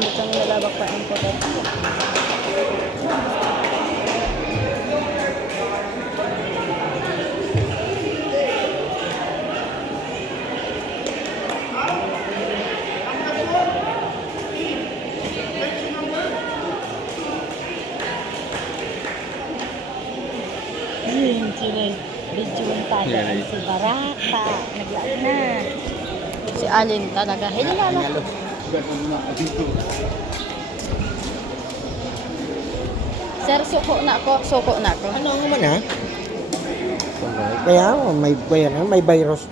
Nalulot ang lalabak pa ang potet. Video tayo si Baraka. Naglaan na. Si Alin talaga. Hindi na. Sir, suko na ako. Suko na ako. Ano nga man ha? Kaya may virus